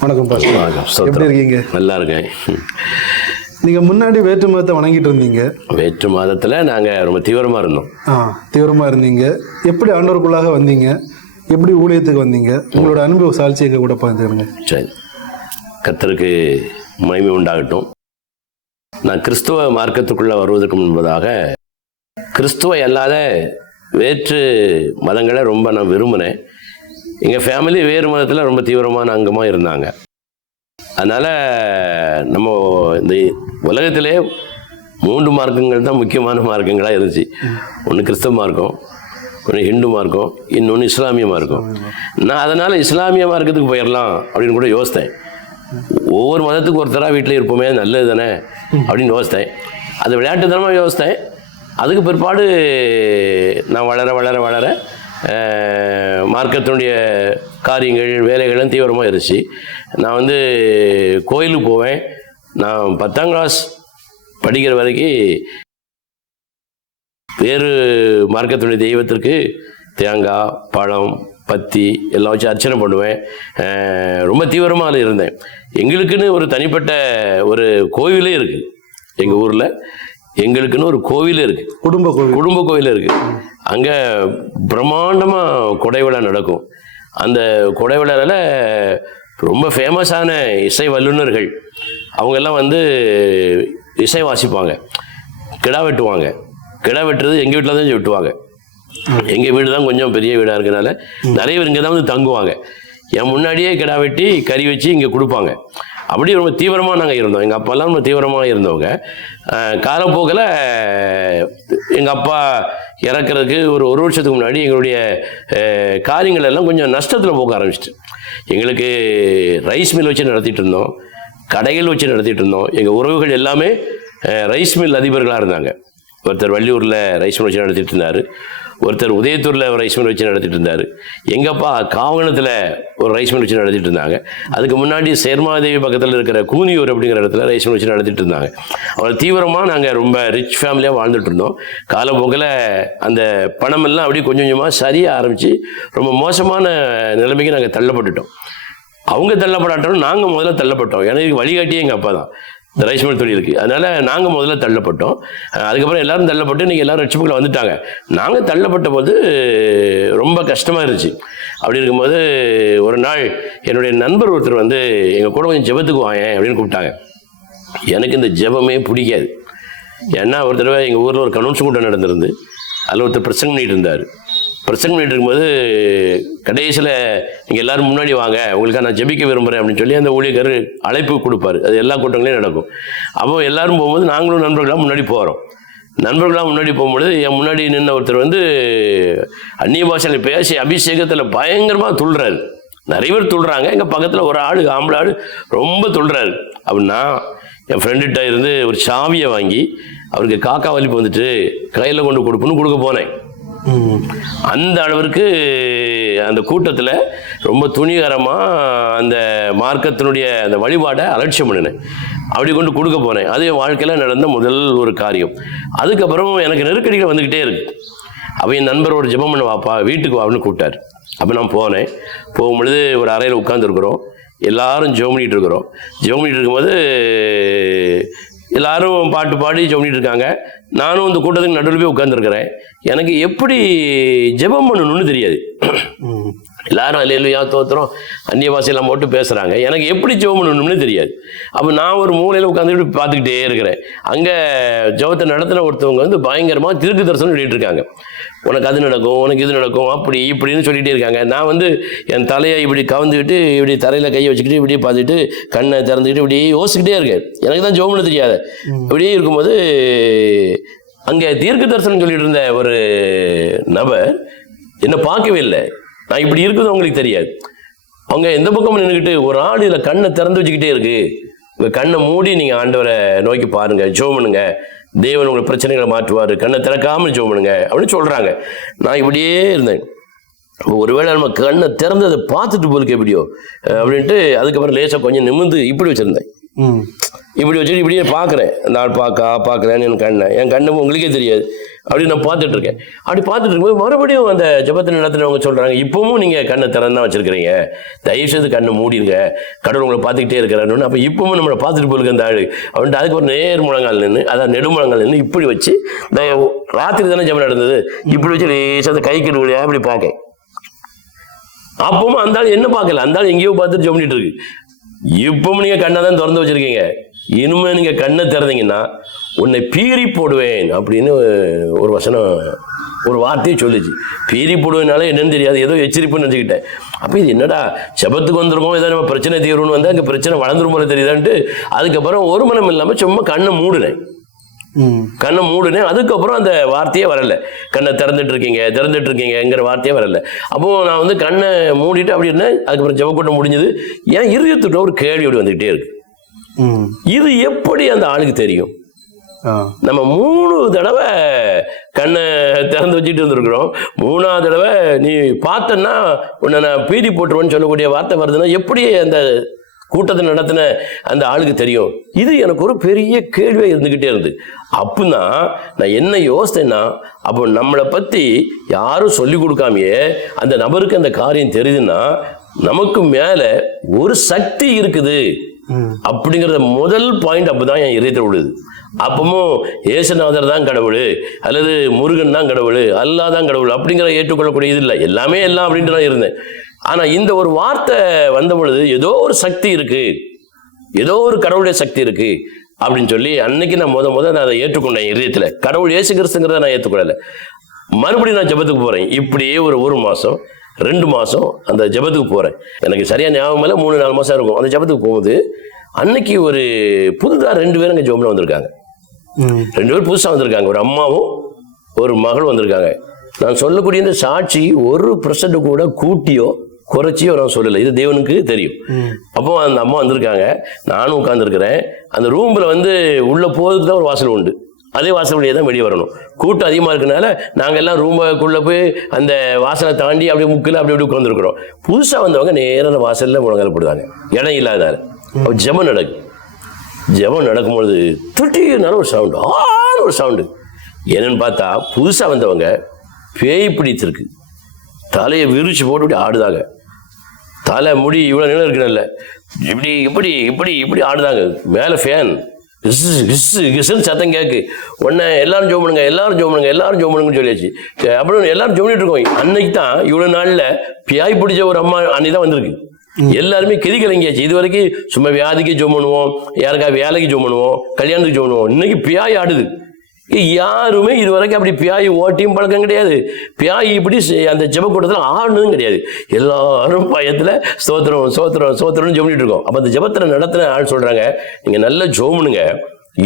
வணக்கம் பாஸ்டர், எப்படி இருக்கீங்க? நல்லா இருக்கேன். நீங்க முன்னாடி வேற்று மதத்தை வணங்கிட்டு இருந்தீங்க. வேற்று மதத்துல நாங்க ரொம்ப தீவிரமா இருந்தோம். தீவிரமா இருந்தீங்க. எப்படி ஆண்டவருக்குள்ளாக வந்தீங்க? எப்படி ஊழியத்துக்கு வந்தீங்க? உங்களோட அனுபவ சாட்சியை கூட பகிர்ந்துக்கணுங்க. சரி, கர்த்தருக்கு மகிமை உண்டாகட்டும். நான் கிறிஸ்துவ மார்க்கத்துக்குள்ள வருவதற்கு முன்பதாக கிறிஸ்துவ அல்லாத வேற்று மதங்களை ரொம்ப நான் விரும்பினேன். எங்கள் ஃபேமிலி வேறு மதத்தில் ரொம்ப தீவிரமான அங்கமாக இருந்தாங்க. அதனால் நம்ம இந்த உலகத்திலே 3 மார்க்கங்கள் தான் முக்கியமான மார்க்கங்களாக இருந்துச்சு. ஒன்று கிறிஸ்தவ மார்க்கம், ஒன்று ஹிந்து மார்க்கம், இன்னொன்று இஸ்லாமிய மார்க்கம். நான் அதனால் இஸ்லாமிய மார்க்கத்துக்கு போயிடலாம் அப்படின்னு கூட யோசித்தேன். ஒவ்வொரு மதத்துக்கு ஒருத்தராக வீட்டில் இருப்போமே, நல்லது தானே அப்படின்னு யோசித்தேன். அது விளையாட்டுத்தனமாக யோசித்தேன். அதுக்கு பிற்பாடு நான் வளர மார்க்கத்தினுடைய காரியங்கள் வேலைகள்லாம் தீவிரமாக இருந்துச்சு. நான் கோயிலுக்கு போவேன். நான் 10ஆம் கிளாஸ் படிக்கிற வரைக்கும் வேறு மார்க்கத்தினுடைய தெய்வத்திற்கு தேங்காய், பழம், பத்தி எல்லாம் வச்சு அர்ச்சனை பண்ணுவேன். ரொம்ப தீவிரமாக இருந்தேன். எங்களுக்குன்னு ஒரு தனிப்பட்ட ஒரு கோவிலே இருக்குது. எங்கள் ஊரில் எங்களுக்குன்னு ஒரு கோவிலே இருக்குது. குடும்ப கோவில் இருக்குது. அங்கே பிரம்மாண்டமாக கொடை விழா நடக்கும். அந்த கொடை விழாவில் ரொம்ப ஃபேமஸான இசை வல்லுநர்கள் அவங்கெல்லாம் இசை வாசிப்பாங்க. கிடா வெட்டுவாங்க. கிடா வெட்டுறது எங்கள் வீட்டில் தான் வெட்டுவாங்க. எங்கள் வீடு தான் கொஞ்சம் பெரிய வீடாக இருக்கிறதுனால நிறைய பேர் இங்கே தான் தங்குவாங்க. என் முன்னாடியே கிடா வெட்டி கறி வச்சு இங்கே கொடுப்பாங்க. அப்படி ரொம்ப தீவிரமாக நாங்கள் இருந்தோம். எங்கள் அப்பாலாம் ரொம்ப தீவிரமாக இருந்தவங்க. காலப்போக்கில் எங்கள் அப்பா இறக்குறதுக்கு ஒரு வருஷத்துக்கு முன்னாடி எங்களுடைய காரியங்கள் எல்லாம் கொஞ்சம் நஷ்டத்தில் போக ஆரம்பிச்சிட்டு. எங்களுக்கு ரைஸ் மில் வச்சு நடத்திட்டு இருந்தோம், கடைகள் வச்சு நடத்திட்டு இருந்தோம். எங்கள் உறவுகள் எல்லாமே ரைஸ் மில் அதிபர்களாக இருந்தாங்க. ஒருத்தர் வள்ளியூரில் ரைஸ் மில் வச்சு நடத்திட்டு இருந்தார். ஒருத்தர் உதயத்தூரில் ரைஸ் மில் வச்சு நடத்திட்டு இருந்தார். எங்கள் அப்பா காவகணத்தில் ஒரு ரைஸ் மில் வச்சு நடத்திட்டு இருந்தாங்க. அதுக்கு முன்னாடி சேர்மாதேவி பக்கத்தில் இருக்கிற கூனியூர் அப்படிங்கிற இடத்துல ரைஸ் மில் வச்சு நடத்திட்டு இருந்தாங்க. அவ்வளோ தீவிரமாக நாங்கள் ரொம்ப ரிச் ஃபேமிலியாக வாழ்ந்துட்டு இருந்தோம். காலப்போக்கில் அந்த பணமெல்லாம் அப்படியே கொஞ்சம் கொஞ்சமாக சரிய ஆரம்பித்து ரொம்ப மோசமான நிலைமைக்கு நாங்கள் தள்ளப்பட்டுட்டோம். அவங்க தள்ளப்படாட்டோம், நாங்கள் முதல்ல தள்ளப்பட்டோம். எனக்கு வழிகாட்டியே எங்கள் அப்பா தான் இந்த ரைஸ் மில் தொழில் இருக்குது. அதனால் நாங்கள் முதல்ல தள்ளப்பட்டோம். அதுக்கப்புறம் எல்லோரும் தள்ளப்பட்டு இன்றைக்கி எல்லோரும் ரட்சிப்புக்குள்ள வந்துட்டாங்க. நாங்கள் தள்ளப்பட்ட போது ரொம்ப கஷ்டமாக இருந்துச்சு. அப்படி இருக்கும்போது ஒரு நாள் என்னுடைய நண்பர் ஒருத்தர் எங்கள் கூட கொஞ்சம் ஜெபத்துக்கு வாங்க அப்படின்னு கூப்பிட்டாங்க. எனக்கு இந்த ஜெபமே பிடிக்காது. ஏன்னா ஒரு தடவை எங்கள் ஊரில் ஒரு கன்வென்ஷன் கூட்டம் நடந்திருந்து அதில் ஒருத்தர் பிரசங்கம் பண்ணிட்டு இருந்தார். பிரசங்கம் பண்ணிட்டு இருக்கும்போது கடைசியில் நீங்கள் எல்லோரும் முன்னாடி வாங்க, உங்களுக்காக நான் ஜெபிக்க விரும்புகிறேன் அப்படின்னு சொல்லி அந்த ஊழியக்காரர் அழைப்பு கொடுப்பார். அது எல்லா கூட்டங்களையும் நடக்கும். அப்போ எல்லோரும் போகும்போது நாங்களும் நண்பர்களாக முன்னாடி போகிறோம். நண்பர்களாக முன்னாடி போகும்பொழுது என் முன்னாடி நின்ற ஒருத்தர் அந்நிய பாஷையில் பேசி அபிஷேகத்தில் பயங்கரமாக துள்ளுறாரு. நிறைய பேர் துள்ளுறாங்க. எங்கள் பக்கத்தில் ஒரு ஆள், ஆம்பளை ஆள் ரொம்ப துள்ளுறாரு. அப்படின்னா என் ஃப்ரெண்டுகிட்ட இருந்து ஒரு சாவியை வாங்கி அவருக்கு காக்கா வலிப்பு கையில் கொண்டு கொடுக்க போனேன். அந்த அளவிற்கு அந்த கூட்டத்தில் ரொம்ப துணிகரமாக அந்த மார்க்கத்தினுடைய அந்த வழிபாடை அலட்சியம் பண்ணினேன். அப்படி கொண்டு கொடுக்க போனேன். அது என் வாழ்க்கையில் நடந்த முதல் ஒரு காரியம். அதுக்கப்புறம் எனக்கு நெருக்கடிகள் வந்துக்கிட்டே இருக்கு. அப்போ என் நண்பர் ஒரு ஜெபம் பண்ண வாப்பா, வீட்டுக்கு வான்னு கூப்பிட்டார். அப்போ நான் போனேன். போகும்பொழுது ஒரு அறையில் உட்காந்துருக்குறோம். எல்லாரும் ஜெபம் பண்ணிகிட்டு இருக்கிறோம். ஜெபம் பண்ணிகிட்டு இருக்கும்போது எல்லாரும் பாட்டு பாடி ஜெபம் பண்ணிட்டு இருக்காங்க. நானும் இந்த கூட்டத்துக்கு நடுவில் போய் உட்காந்துருக்கிறேன். எனக்கு எப்படி ஜெபம் பண்ணணும்னு தெரியாது. எல்லாரும் அல்லேலூயா தோத்திரம் அந்நிய பாஷையெல்லாம் போட்டு பேசுகிறாங்க. எனக்கு எப்படி ஜெபம் பண்ணணும்னு தெரியாது. அப்போ நான் ஒரு மூலையில் உட்காந்துட்டு பார்த்துக்கிட்டே இருக்கிறேன். அங்கே ஜெபத்தை நடத்தின ஒருத்தவங்க பயங்கரமாக தீர்க்க தரிசனம் சொல்லிட்டு இருக்காங்க. உனக்கு அது நடக்கும், உனக்கு இது நடக்கும், அப்படி இப்படின்னு சொல்லிகிட்டே இருக்காங்க. நான் என் தலையை இப்படி கவுந்துக்கிட்டு இப்படி தரையில் கையை வச்சுக்கிட்டு இப்படி பார்த்துட்டு கண்ணை திறந்துக்கிட்டு இப்படி யோசிக்கிட்டே இருக்கேன். எனக்கு தான் ஜெபம் பண்ண தெரியாது. இப்படியே இருக்கும்போது அங்கே தீர்க்க தரிசனம் சொல்லிட்டு இருந்த ஒரு நபர் என்னை பார்க்கவே இல்லை. நான் இப்படி இருக்குது அவங்களுக்கு தெரியாது. அவங்க எந்த பக்கம் நின்றுக்கிட்டு ஒரு ஆள் இதில் கண்ணை திறந்து வச்சுக்கிட்டே இருக்கு. உங்கள் கண்ணை மூடி நீங்கள் ஆண்டவரை நோக்கி பாருங்க, ஜெபம் பண்ணுங்க, தேவன் உங்களை பிரச்சனைகளை மாற்றுவார், கண்ணை திறக்காமல் ஜெபம் பண்ணுங்க அப்படின்னு சொல்கிறாங்க. நான் இப்படியே இருந்தேன். ஒருவேளை நம்ம கண்ணை திறந்து அதை பார்த்துட்டு போருக்கு எப்படியோ அப்படின்ட்டு அதுக்கப்புறம் லேசாக கொஞ்சம் நிமிர்ந்து இப்படி வச்சுருந்தேன். இப்படி வச்சுட்டு இப்படியே பார்க்குறேன். அந்த ஆள் பார்க்குறேன்னு என் கண்ணு உங்களுக்கே தெரியாது. அப்படி நான் பார்த்துட்டு இருக்கேன். அப்படி பார்த்துட்டு இருக்கும்போது மறுபடியும் அந்த ஜெபத்தை நடத்துறவங்க சொல்கிறாங்க, இப்பவும் நீங்கள் கண்ணை திறந்து தான் வச்சுருக்கிறீங்க, தயவுசெய்து கண்ணை மூடிருங்க, கடவுள் உங்களை பார்த்துக்கிட்டே இருக்கிறாருன்னு. அப்போ இப்பவும் நம்மளை பார்த்துட்டு போயிருக்க அந்த ஆள் அப்படின்ட்டு அதுக்கப்புறம் நேர் முழங்கால் நின்று, அதான் நெடுமுழங்கால் நின்று இப்படி வச்சு, இந்த ராத்திரி தானே ஜெபம் நடந்தது, இப்படி வச்சு லேசாக அந்த கை கெடுவலையா அப்படி பார்க்க. அப்பவும் அந்த ஆள் என்ன பார்க்கல, அந்த ஆள் எங்கேயோ பார்த்துட்டு ஜெபம் பண்ணிட்டு இருக்கு. இப்பவும் நீங்கள் கண்ணை தான் திறந்து வச்சுருக்கீங்க, இனிமே நீங்கள் கண்ணை திறந்தீங்கன்னா உன்னை பீறி போடுவேன் அப்படின்னு ஒரு வசனம், ஒரு வார்த்தையை சொல்லிச்சு. பீறி போடுவேனால என்னன்னு தெரியாது, ஏதோ எச்சரிப்புன்னு நினச்சிக்கிட்டேன். அப்போ இது என்னடா ஜெபத்துக்கு வந்திருக்கோம், ஏதோ நம்ம பிரச்சனை தீர்வுன்னு வந்தால் அங்கே பிரச்சனை வளர்ந்துரும் போல தெரியுதான்ட்டு அதுக்கப்புறம் ஒரு மனம் இல்லாமல் சும்மா கண்ணை மூடுனேன். அதுக்கப்புறம் அந்த வார்த்தையே வரல, கண்ணை திறந்துட்டு இருக்கீங்கிற வார்த்தையே வரல. அப்போ நான் வந்து கண்ணை மூடிட்டு அப்படி இருந்தேன். அதுக்கப்புறம் ஜெபக்கூட்டம் முடிஞ்சது. ஏன் இருதயத்துட்ட ஒரு கேள்வி அப்படி வந்துகிட்டே இருக்கு, இது எப்படி அந்த ஆளுக்கு தெரியும்? நம்ம 3 தடவை கண்ணை திறந்து வச்சுட்டு வந்துருக்குறோம், 3ஆவது தடவை நீ பார்த்தன்னா உன்னை நான் பீதி போட்டுருவேன்னு சொல்லக்கூடிய வார்த்தை வருதுன்னா எப்படி அந்த கூட்டத்தை நடத்தின அந்த ஆளுக்கு தெரியும்? இது எனக்கு ஒரு பெரிய கேள்வியாக இருந்துக்கிட்டே இருந்து. அப்படின்னா நான் என்ன யோசித்தேன்னா, அப்போ நம்மளை பற்றி யாரும் சொல்லி கொடுக்காமையே அந்த நபருக்கு அந்த காரியம் தெரியுதுன்னா நமக்கு மேலே ஒரு சக்தி இருக்குது அப்படிங்கிறத முதல் பாயிண்ட் அப்போதான் என் இதயத்தில் விழுது. அப்பவும் ஏசுநாதர் தான் கடவுள், அல்லது முருகன் தான் கடவுள், அல்லாஹ் தான் கடவுள் அப்படிங்கிற ஏற்றுக்கொள்ளக்கூடிய இது இல்லை, எல்லாமே எல்லாம் அப்படின்ட்டு நான் இருந்தேன். ஆனால் இந்த ஒரு வார்த்தை வந்த பொழுது ஏதோ ஒரு சக்தி இருக்கு, ஏதோ ஒரு கடவுளுடைய சக்தி இருக்கு அப்படின்னு சொல்லி அன்னைக்கு நான் நான் அதை ஏற்றுக்கொண்டேன் இதயத்தில். கடவுள் இயேசு கிறிஸ்துங்கிறத நான் ஏற்றுக்கொள்ளலை. மறுபடியும் நான் ஜெபத்துக்கு போகிறேன். இப்படியே ஒரு மாதம் 2 மாதம் அந்த ஜெபத்துக்கு போகிறேன். எனக்கு சரியாக ஞாபகம் இல்லை, 3-4 மாதம் இருக்கும். அந்த ஜெபத்துக்கு போகும்போது அன்னைக்கு ஒரு புதுதாக 2 பேரும் அங்கே ஜெபம்ல வந்திருக்காங்க. 2 பேர் புதுசாக வந்திருக்காங்க, ஒரு அம்மாவும் ஒரு மகளும் வந்திருக்காங்க. நான் சொல்லக்கூடிய இந்த சாட்சி 1% கூட கூட்டியோ குறைச்சியோ நான் சொல்லலை, இது தேவனுக்கு தெரியும். அப்போ அந்த அம்மா வந்திருக்காங்க, நானும் உட்காந்துருக்கிறேன். அந்த ரூமில் வந்து உள்ளே போகிறதுக்கு தான் ஒரு வாசல் உண்டு, அதே வாசல் வழியே தான் வெளியே வரணும். கூட்டம் அதிகமாக இருக்கனால நாங்கள் எல்லாம் ரூமுக்குள்ளே போய் அந்த வாசலை தாண்டி அப்படியே முக்கில் அப்படி உட்காந்துருக்குறோம். புதுசாக வந்தவங்க நேரான வாசலில் முழங்கால் போடுவாங்க, இடம் இல்லாதனால. ஜெபம் நடக்கும்பொழுது திடீர்னு ஒரு சவுண்டு, ஒரு சவுண்டு. என்னன்னு பார்த்தா புதுசாக வந்தவங்க பேய் பிடித்திருக்கு, தலையை விரிச்சு போட்டு இப்படி ஆடுதாங்க. தலை முடி இவ்வளோ நிலம் இருக்குன்னு இப்படி இப்படி இப்படி இப்படி ஆடுதாங்க. மேலே ஃபேன் கிசுன்னு சத்தம் கேட்கு. உடனே எல்லாரும் ஜோம் பண்ணுங்கன்னு சொல்லியாச்சு. அப்புறம் எல்லாரும் ஜோம் பண்ணிட்டு இருக்கோம். அன்னைக்கு தான் இவ்வளோ நாளில் பியாய் பிடிச்ச ஒரு அம்மா அன்னைக்கு தான் வந்திருக்கு. எல்லாருமே கெதிக்கலங்கியாச்சு. இது வரைக்கும் சும்மா வியாதிக்கு ஜோம் பண்ணுவோம், யாருக்கா வேலைக்கு ஜோம் பண்ணுவோம், கல்யாணத்துக்கு ஜோம் பண்ணுவோம். இன்னைக்கு பியாய் ஆடுது. யாருமே இது வரைக்கும் அப்படி பியாய் ஓட்டியும் பழக்கம் கிடையாது, பியாய் இப்படி அந்த ஜெபக்கூட்டத்தில் ஆடணும் கிடையாது. எல்லாரும் பயத்தில் சோத்திரம்னு ஜெபம் பண்ணிட்டு இருக்கோம். அப்போ அந்த ஜெபத்தில் நடத்தின ஆள் சொல்றாங்க, நீங்க நல்ல ஜோமுனுங்க,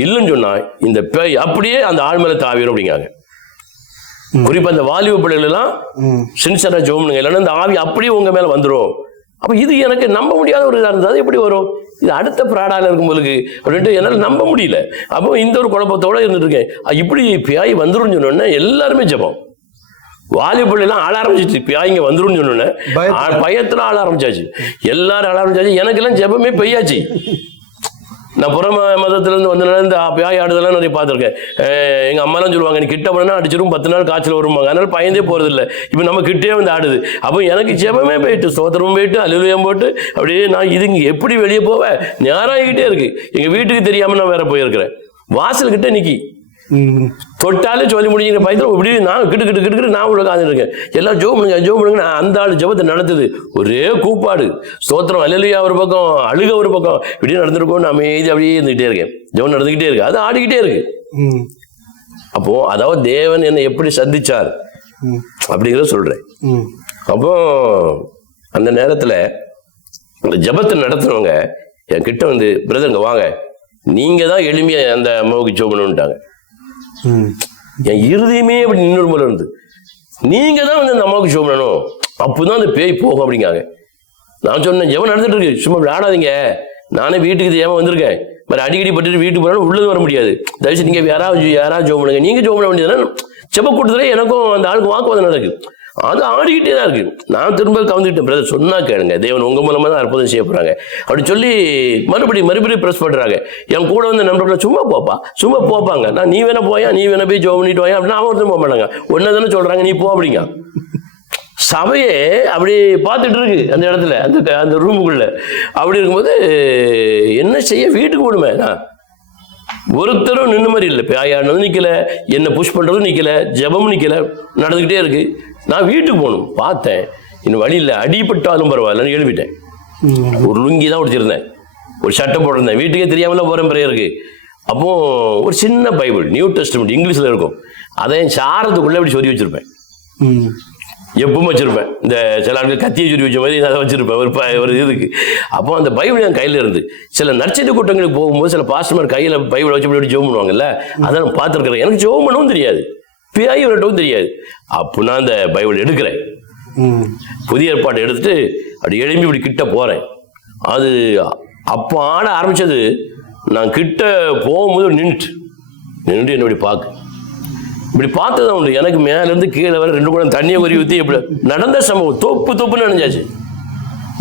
இல்லைன்னு சொன்னா இந்த பேய் அப்படியே அந்த ஆள் மேல தாவிரும் அப்படிங்காங்க. குறிப்பா அந்த வாலிப பிள்ளைகள் எல்லாம் சின்சரா ஜோமுனுங்க, இல்லைன்னா இந்த ஆவி அப்படியே உங்க மேல வந்துடும். அப்போ இது எனக்கு நம்ப முடியாத ஒரு இதாக இருந்தது. அது எப்படி வரும், இது அடுத்த பிராடால இருக்கும்போது அப்படின்ட்டு என்னால் நம்ப முடியல. அப்போ இந்த ஒரு குழப்பத்தோட இருந்துட்டு இருக்கேன். இப்படி பியாய் வந்துருன்னு சொன்னோன்னே எல்லாருமே ஜெபம். வாலிபுள்ளெல்லாம் ஆள ஆரம்பிச்சிச்சு, பியாய்ங்க வந்துருன்னு சொன்னோன்னே பயத்துல ஆள ஆரம்பிச்சாச்சு. எல்லாரும் ஆள ஆரம்பிச்சாச்சு. எனக்கெல்லாம் ஜெபமே பெய்யாச்சு. நான் புற மதத்திலேருந்து வந்தனால இந்த பியாய் ஆடுதெல்லாம் நிறைய பார்த்துருக்கேன். எங்கள் அம்மாலாம் சொல்லுவாங்க, நீ கிட்ட போனா அடிச்சிடும், 10 நாள் காய்ச்சல் வருவாங்க, அதனால பயந்தே போகிறதில்ல. இப்போ நம்ம கிட்டே வந்து ஆடுது. அப்போ எனக்கு ஜெபமே போயிட்டு, ஸ்தோத்திரமும் போயிட்டு, அல்லேலூயாவும் போட்டு, அப்படியே நான் இது இங்கே எப்படி வெளியே போவேன் நேராகிக்கிட்டே இருக்கு. எங்கள் வீட்டுக்கு தெரியாமல் நான் வேற போயிருக்கிறேன். வாசல்கிட்ட நிக்கி தொட்டாலே சொல்லி முடிஞ்சுக்கிற பயத்தில் இப்படி நான் கிட்டு நான் உள்ள காதுன்னு இருக்கேன். எல்லாம் ஜோம் பண்ணுங்க நான் அந்த ஆள் ஜெபத்தை நடத்துது. ஒரே கூப்பாடு, ஸ்தோத்திரம், அல்லேலூயா ஒரு பக்கம், அழுக ஒரு பக்கம், இப்படியே நடந்துருக்கோம். நான் அமைதி அப்படியே இருந்துகிட்டே இருக்கேன். ஜெபம் நடந்துக்கிட்டே இருக்கு, அது ஆடிக்கிட்டே இருக்கு. அப்போ அதாவது தேவன் என்னை எப்படி சந்திச்சார் அப்படிங்கிறத சொல்றேன். அப்போ அந்த நேரத்தில் அந்த ஜெபத்தை நடத்துறவங்க என் கிட்ட வந்து, பிரதருங்க வாங்க, நீங்க தான் எளிமையா அந்த அம்மாவுக்கு ஜெபம் பண்ணுட்டாங்க. என் இருதயமே அப்படி நின்று போல இருந்து, நீங்க தான் வந்து அந்த அம்மாவுக்கு ஜெபம் பண்ணணும், அப்போதான் அந்த பேய் போகும் அப்படிங்காங்க. நான் சொன்னேன், ஜெபம் நடந்துட்டு இருக்கு, சும்மா விளையாடாதீங்க, நானே வீட்டுக்கு தெரியாம வந்திருக்கேன், மாதிரி அடிக்கடி பட்டுட்டு வீட்டுக்கு போனாலும் உள்ளது வர முடியாது, தயவுசெய்து நீங்க யாராவது ஜெபம் பண்ணுங்க, நீங்க ஜெபம் பண்ண வேண்டியதுன்னா ஜெப கூட்டத்துல எனக்கும் அந்த ஆளுக்கு வாக்குவாதம் நடக்குது. அது ஆடிக்கிட்டே தான் இருக்கு. நான் திரும்ப கவுந்துக்கிட்டேன், பிரதர் சொன்னா கேளுங்க, தேவன் உங்க மூலமா தான் அற்புதம் செய்ய போறாங்க அப்படின்னு சொல்லி மறுபடியும் ப்ரெஸ் பண்றாங்க. என் கூட வந்து நண்பர்கள் சும்மா போப்பாங்க. நான் நீ வேணா போயா, நீ வேணா போய் ஜோம் பண்ணிட்டு வாயா அப்படின்னா அவன் ஒருத்தரும் போக மாட்டாங்க. ஒன்னு தானே சொல்றாங்க, நீ போ அப்படிங்க. சபையே அப்படி பார்த்துட்டு இருக்கு அந்த இடத்துல, அந்த ரூமுக்குள்ள. அப்படி இருக்கும்போது என்ன செய்ய, வீட்டுக்கு போடுமே. ஒருத்தரும் நின்று மாதிரி இல்லை, பியாயானதும் நிற்கல, என்ன புஷ் பண்ணுறதும் நிற்கல, ஜபமும் நிற்கல, நடந்துக்கிட்டே இருக்கு. நான் வீட்டுக்கு போகணும் பார்த்தேன், இன்னும் வழி இல்லை, அடிபட்டாலும் பரவாயில்லன்னு எழுப்பிட்டேன். ஒரு லுங்கி தான் உடிச்சிருந்தேன், ஒரு சட்டை போட்டிருந்தேன், வீட்டுக்கே தெரியாமல போகிறேன் பிரேயருக்கு. அப்போ ஒரு சின்ன பைபிள், நியூ டெஸ்டமெண்ட் இங்கிலீஷில் இருக்கும், அதை என் சாரத்துக்குள்ளே அப்படி சொல்லி வச்சிருப்பேன். எப்பவும் வச்சிருப்பேன். இந்த சில ஆட்கள் கத்தியை சொல்லி வச்ச மாதிரி அதை வச்சிருப்பேன் ஒரு இதுக்கு. அப்போ அந்த பைபிள் என் கையில் இருந்து சில நற்செய்தி கூட்டங்களுக்கு போகும்போது சில பாஸ்டர்மார் கையில் பைபிள் வச்சு அப்படி ஜெபம் பண்ணுவாங்கல்ல, அதை நான் பார்த்துருக்கிறேன். எனக்கு ஜெபம் பண்ணவும் தெரியாது, பியாயி விரட்டவும் தெரியாது. அப்போ நான் அந்த பைபிள் எடுக்கிறேன், புதிய ஏற்பாடு எடுத்துட்டு அப்படி எழும்பி இப்படி கிட்ட போகிறேன். அது அப்போ ஆட ஆரம்பித்தது, நான் கிட்ட போகும்போது நின்று என்ன இப்படி பார்க்க, இப்படி பார்த்ததான் உண்டு. எனக்கு மேலேருந்து கீழே வர 2 குடம் தண்ணியை கொறி ஊற்றி இப்படி நடந்த சம்பவம் தொப்புன்னு நினைஞ்சாச்சு.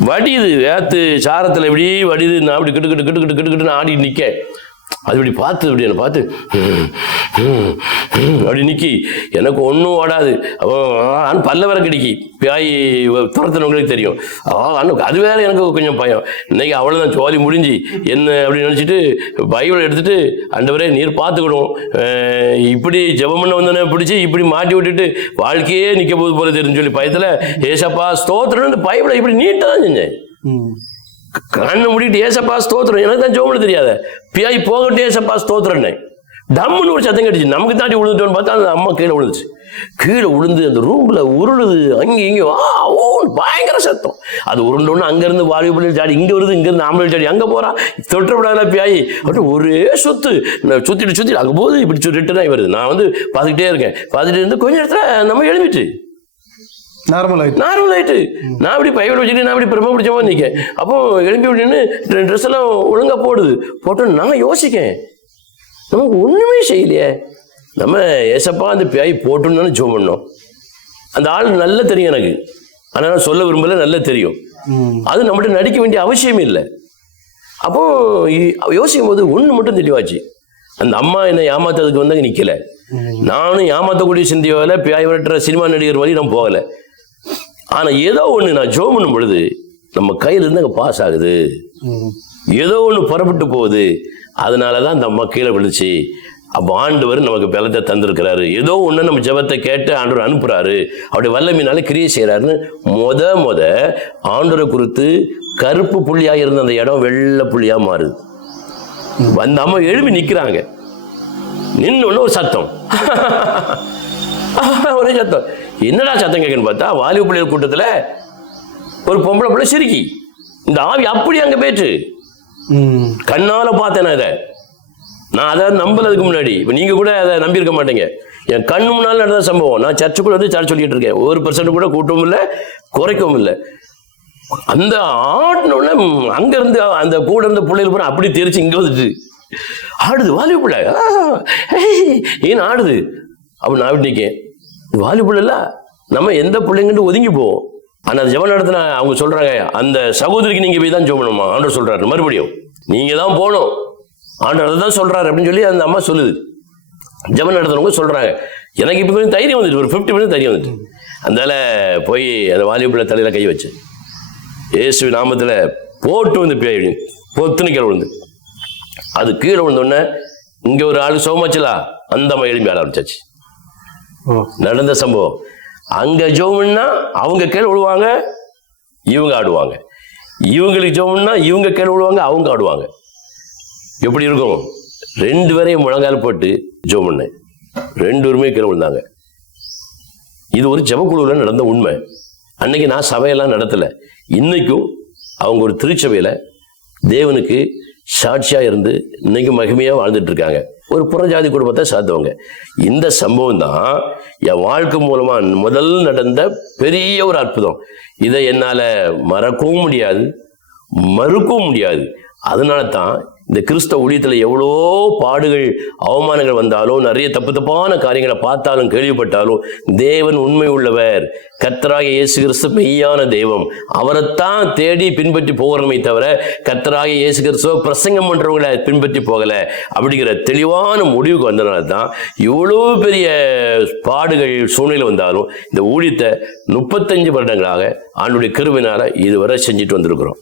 வடியுது வேத்து சாரத்தில் இப்படி வடியுது. நான் அப்படி கிட்டு ஆடி நிற்க, அது இப்படி பார்த்து இப்படி என்னை பார்த்து அப்படி நிற்கி, எனக்கு ஒன்றும் ஓடாது. அவன் பல்ல வர கிடைக்கி பியாய் துரத்துனவங்களுக்கு தெரியும். அது வேற எனக்கு கொஞ்சம் பயம். இன்னைக்கு அவ்வளோதான், சோலி முடிஞ்சு என்ன அப்படின்னு நினச்சிட்டு பைபிளை எடுத்துட்டு, ஆண்டவரே நீர் பார்த்துக்கணும், இப்படி ஜெபம் பண்ண வந்தோன்னே பிடிச்சி இப்படி மாட்டி விட்டுட்டு வாழ்க்கையே நிற்க போது போல தெரிஞ்சு சொல்லி பயத்தில் ஏசப்பா ஸ்தோத்திரம் இந்த பைபிளை இப்படி நீட்டாக தான் செஞ்சேன். கண்ணை முடிட்டு ஏசப்பா ஸ்தோத்திரம், எனக்கு தான் ஜோமனு தெரியாத, பியாய் போகட்டும் ஏசப்பா ஸ்தோத்திரன்னே. டம்முன்னு ஒரு சத்தம் கடிச்சு, நமக்கு தாண்டி விழுந்துட்டோன்னு பார்த்தா அந்த அம்மா கீழே விழுந்துச்சு. கீழே விழுந்து அந்த ரூம்ல உருளுது, அங்கே இங்கேயும் பயங்கர சத்தம். அது உருண்டோன்னு அங்கேருந்து வாலிப பிள்ளைகள் சாடி இங்கே வருது, இங்கேருந்து ஆம்பளை சாடி அங்கே போறா, தொற்றப்படாத பியாயி அப்படி ஒரே சுத்திட்டு அங்கே போகுது. இப்படி ரிட்டர்ன் ஆகி வருது. நான் வந்து பார்த்துக்கிட்டே இருக்கேன். பார்த்துட்டு இருந்து கொஞ்ச நேரத்துல நம்ம எழுப்பிட்டு நார்மல் ஆயிட்டு நான் அப்படி பைபிள் வச்சுட்டு நான் அப்படி பிரம்ம பிடிச்ச மாதிரி நிற்கேன். அப்போ எழுப்பி விட்டுன்னு ட்ரெஸ் எல்லாம் ஒழுங்கா போட்டு நான் யோசிக்கேன், நமக்கு ஒண்ணுமே செய்யலையே, நம்ம ஏசப்பா அந்த பியாய் போட்டுன்னு ஜோம் பண்ணோம். அந்த ஆள் நல்லா தெரியும் எனக்கு, ஆனால் நான் சொல்ல விரும்பல, நல்லா தெரியும். அது நம்மகிட்ட நடிக்க வேண்டிய அவசியம் இல்லை. அப்போ யோசிக்கும் போது ஒன்று மட்டும் தெளிவாச்சு, அந்த அம்மா என்னை ஏமாத்ததுக்கு வந்து நிற்கல, நானும் ஏமாத்தக்கூடிய சிந்தியோல பியாய் விரட்டுற சினிமா நடிகர் மாதிரி நான் போகலை. ஆனா ஏதோ ஒண்ணு நான் ஜோம் பண்ணும் பொழுது நம்ம கையில இருந்து அங்க பாஸ் ஆகுது, ஏதோ ஒண்ணு புறப்பட்டு போகுது. அதனாலதான் அந்த அம்மா கீழே விழுச்சு. அப்போ ஆண்டவர் நமக்கு பலத்தை தந்திருக்கிறாரு, ஏதோ ஒண்ணு நம்ம ஜெபத்தை கேட்டு ஆண்டவர் அனுப்புறாரு, அப்படி வல்லமையினால கிரியை செய்யறாருன்னு முத ஆண்டவரை குறித்து கருப்பு புள்ளியா இருந்த அந்த இடம் வெள்ளை புள்ளியா மாறுது. அந்த அம்மா எழுப்பி நிக்கிறாங்க, நின்னு ஒரு சத்தம் ஒரே சத்தம். என்னடா சத்தம் கேட்கன்னு பார்த்தா வாலிப பிள்ளைகள் கூட்டத்துல ஒரு பொம்பளை பிள்ளை சிரிக்கி. இந்த ஆவி அப்படி அங்க போயிட்டு கண்ணால பார்த்தேன். நான் அதை நம்பலதுக்கு முன்னாடி, இப்ப நீங்க கூட அதை நம்பியிருக்க மாட்டீங்க. என் கண்ணு முன்னால நடந்த சம்பவம். நான் சர்ச்சுக்குள்ள வந்து சர்ச் சொல்லிட்டு இருக்கேன், 1% கூட கூட்டவும் இல்லை குறைக்கவும் இல்லை. அந்த ஆட்டினோடனே அங்க இருந்து அந்த கூட இருந்த பிள்ளைகள் பூரா அப்படி தெரிச்சு இங்க வந்துட்டு ஆடுது வாலிப பிள்ளை, ஏன் ஆடுது. அப்ப நான் அப்படி நிற்கேன், வாலிபுள்ள நம்ம எந்த பிள்ளைங்கன்னு ஒதுங்கி போவோம். ஆனா ஜெபம் நடத்தின அவங்க சொல்றாங்க, அந்த சகோதரிக்கு நீங்க போய் தான் ஜெபம் பண்ணணுமா, ஆண்டவர் சொல்றாரு, மறுபடியும் நீங்க தான் போகணும், ஆண்டவர் அதை தான் சொல்றாரு அப்படின்னு சொல்லி அந்த அம்மா சொல்லுது. ஜெபம் நடத்துறவங்க சொல்றாங்க. எனக்கு இப்ப கொஞ்சம் தைரியம் வந்துட்டு, ஒரு 50% தைரியம் வந்துட்டு. அதனால போய் அந்த வாலிபுள்ள தலையில கை வச்சு இயேசு நாமத்துல போட்டு வந்து பேய் பொத்துன்னு கீழே விழுந்து, அது கீழே விழுந்தோடனே இங்க ஒரு ஆளு சோமாச்சலா அந்த அம்மா எழுப்பி ஆட ஆரம்பிச்சாச்சு. நடந்த சம்பவம். அங்க ஜோம்னா அவங்க கீழே விழுவாங்க, இவங்க ஆடுவாங்க. இவங்களுக்கு ஜோம்னா இவங்க கீழே விழுவாங்க, அவங்க ஆடுவாங்க. எப்படி இருக்கும்? 2 பேரையும் முழங்கால் போட்டு ஜோம் பண்ணேன், 2 பேருமே கீழே விழுந்தாங்க. இது ஒரு ஜெபக்குழுவில் நடந்த உண்மை. அன்னைக்கு நான் சபையெல்லாம் நடத்தல. இன்னைக்கும் அவங்க ஒரு திருச்சபையில தேவனுக்கு சாட்சியா இருந்து இன்னைக்கு மகிமையா வாழ்ந்துட்டு இருக்காங்க. ஒரு புறஜாதி குடும்பத்தை சார்ந்தவங்க. இந்த சம்பவம் தான் என் வாழ்க்கை மூலமா முதல் நடந்த பெரிய ஒரு அற்புதம். இதை என்னால மறக்கவும் முடியாது, மறுக்கவும் முடியாது. அதனால தான் இந்த கிறிஸ்தவ ஊழியத்தில் எவ்வளோ பாடுகள் அவமானங்கள் வந்தாலும், நிறைய தப்பான காரியங்களை பார்த்தாலும் கேள்விப்பட்டாலும், தேவன் உண்மை உள்ளவர், கர்த்தராகிய இயேசு கிறிஸ்து மெய்யான தெய்வம், அவரைத்தான் தேடி பின்பற்றி போகிறோமே தவிர கர்த்தராகிய இயேசு கிறிஸ்துவ பிரசங்கம் பண்றவங்களை பின்பற்றி போகல அப்படிங்கிற தெளிவான முடிவுக்கு வந்தனால தான் இவ்வளோ பெரிய பாடுகள் சூழ்நிலை வந்தாலும் இந்த ஊழியத்தை 35 வருடங்களாக ஆண்டவருடைய கிருபையினால இதுவரை செஞ்சுட்டு வந்திருக்கிறோம்.